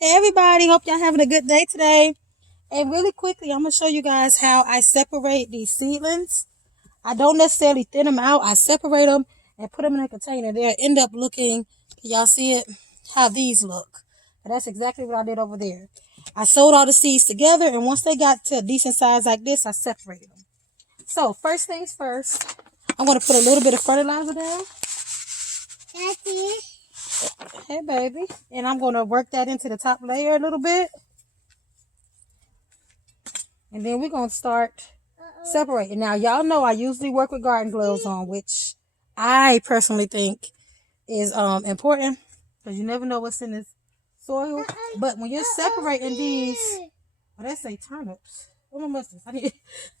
Hey everybody, hope y'all having a good day today. And really quickly, I'm going to show you guys how I separate these seedlings. I don't necessarily thin them out. I separate them and put them in a container. They'll end up looking, can y'all see it? How these look. And that's exactly what I did over there. I sewed all the seeds together, and once they got to a decent size like this, I separated them. So first things first, I'm going to put a little bit of fertilizer down. Hey baby. And I'm going to work that into the top layer a little bit. And then we're going to start separating. Now, y'all know I usually work with garden gloves on, which I personally think is important because you never know what's in this soil. But when you're separating these, they say turnips. What my mustard?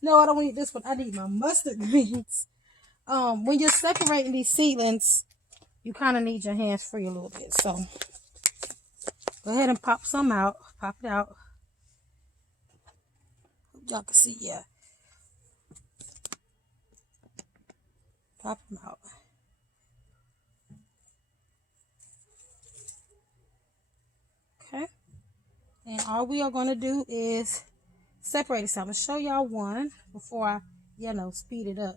No, I don't need this one. I need my mustard greens. When you're separating these seedlings, you kind of need your hands free a little bit. So go ahead and pop some out. Pop it out. Y'all can see, yeah. Pop them out. Okay. And all we are going to do is separate it. So I'm going to show y'all one before I, speed it up.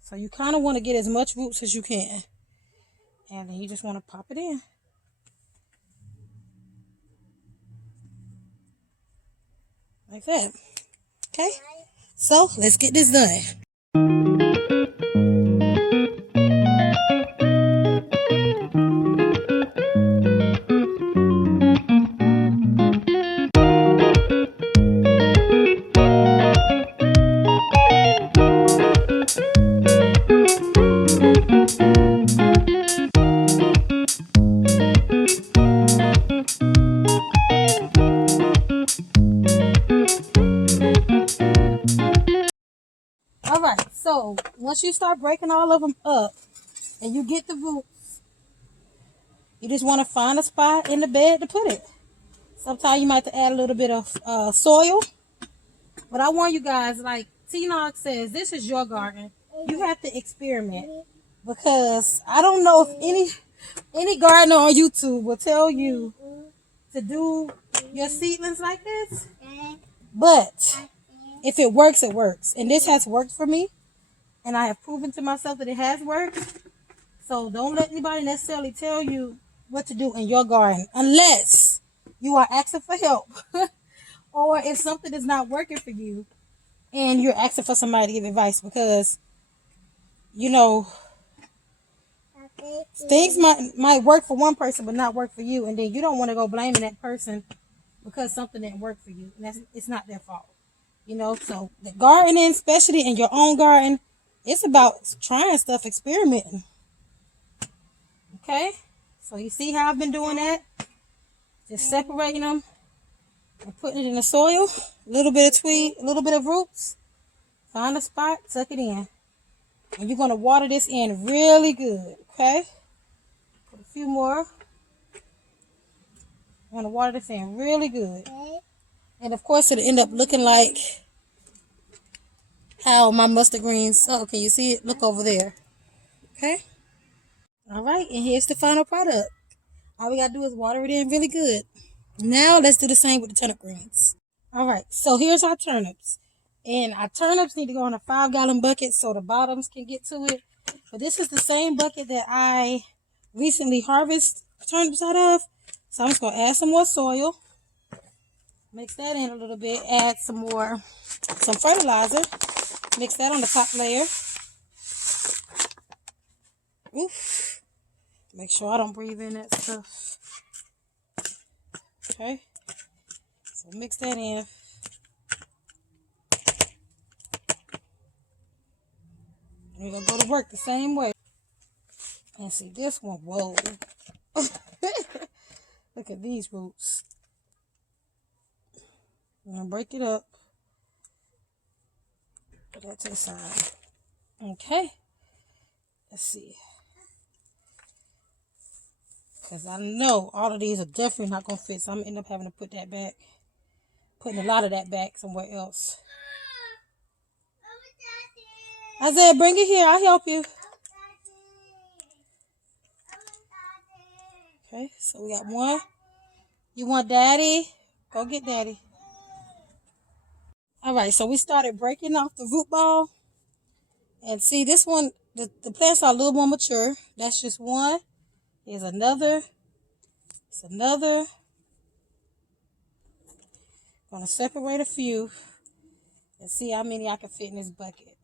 So you kind of want to get as much roots as you can. And then you just want to pop it in. Like that. Okay. So let's get this done. All right, so once you start breaking all of them up and you get the roots, you just want to find a spot in the bed to put it. Sometimes you might have to add a little bit of soil. But I want you guys, like T-Nog says, this is your garden. You have to experiment. Because I don't know if any gardener on YouTube will tell you to do your seedlings like this. But if it works, it works. And this has worked for me. And I have proven to myself that it has worked. So don't let anybody necessarily tell you what to do in your garden. Unless you are asking for help. Or if something is not working for you. And you're asking for somebody to give advice. Because, things might work for one person but not work for you. And then you don't want to go blaming that person because something didn't work for you. And it's not their fault. So the gardening, especially in your own garden, it's about trying stuff, experimenting. Okay? So you see how I've been doing that? Just separating them and putting it in the soil. A little bit of tweed, a little bit of roots. Find a spot, tuck it in. And you're going to water this in really good. Okay? Put a few more. I'm going to water this in really good. And of course it'll end up looking like how my mustard greens. Oh, can you see it? Look over there. Okay? All right, and here's the final product. All we got to do is water it in really good. Now let's do the same with the turnip greens. All right, so here's our turnips. And our turnips need to go in a 5-gallon bucket so the bottoms can get to it. But this is the same bucket that I recently harvested turnips out of. So I'm just going to add some more soil. Mix that in a little bit. Add some fertilizer. Mix that on the top layer. Oof. Make sure I don't breathe in that stuff. Okay. So mix that in. We're going to go to work the same way. And see this one. Whoa. Look at these roots. I'm going to break it up. Put that to the side. Okay. Let's see. Because I know all of these are definitely not going to fit. So I'm going to end up having to put that back. Putting a lot of that back somewhere else. I said, bring it here. I'll help you. Okay, so we got one. You want daddy? Go get daddy. All right, so we started breaking off the root ball. And see, this one, the plants are a little more mature. That's just one. Here's another. It's another. Gonna separate a few and see how many I can fit in this bucket.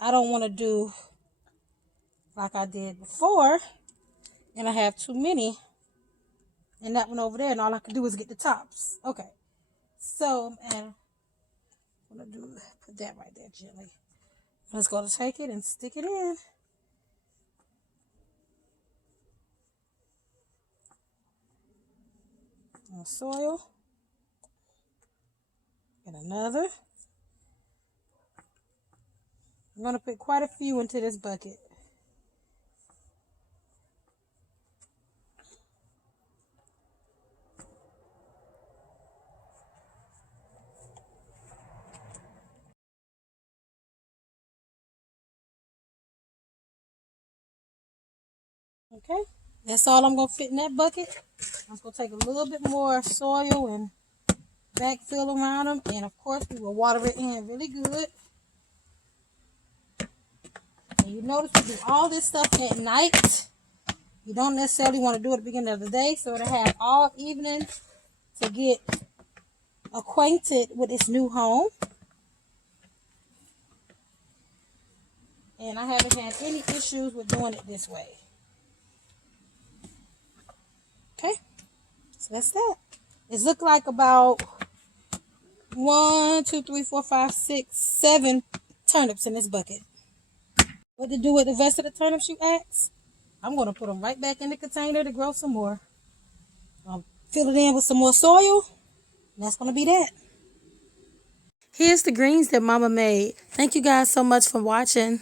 I don't want to do like I did before, and I have too many. And that one over there, and all I can do is get the tops. Okay. So, and I'm gonna put that right there gently. I'm just gonna take it and stick it in. Soil. And another. I'm going to put quite a few into this bucket. Okay, that's all I'm going to fit in that bucket. I'm going to take a little bit more soil and backfill around them. And of course, we will water it in really good. And you notice we do all this stuff at night. You don't necessarily want to do it at the beginning of the day, so it'll have all evening to get acquainted with its new home. And I haven't had any issues with doing it this way. Okay, so that's that. It's looked like about 1, 2, 3, 4, 5, 6, 7 turnips in this bucket. What to do with the rest of the turnips, you ask? I'm going to put them right back in the container to grow some more. I'll fill it in with some more soil, and that's going to be that. Here's the greens that Mama made. Thank you guys so much for watching.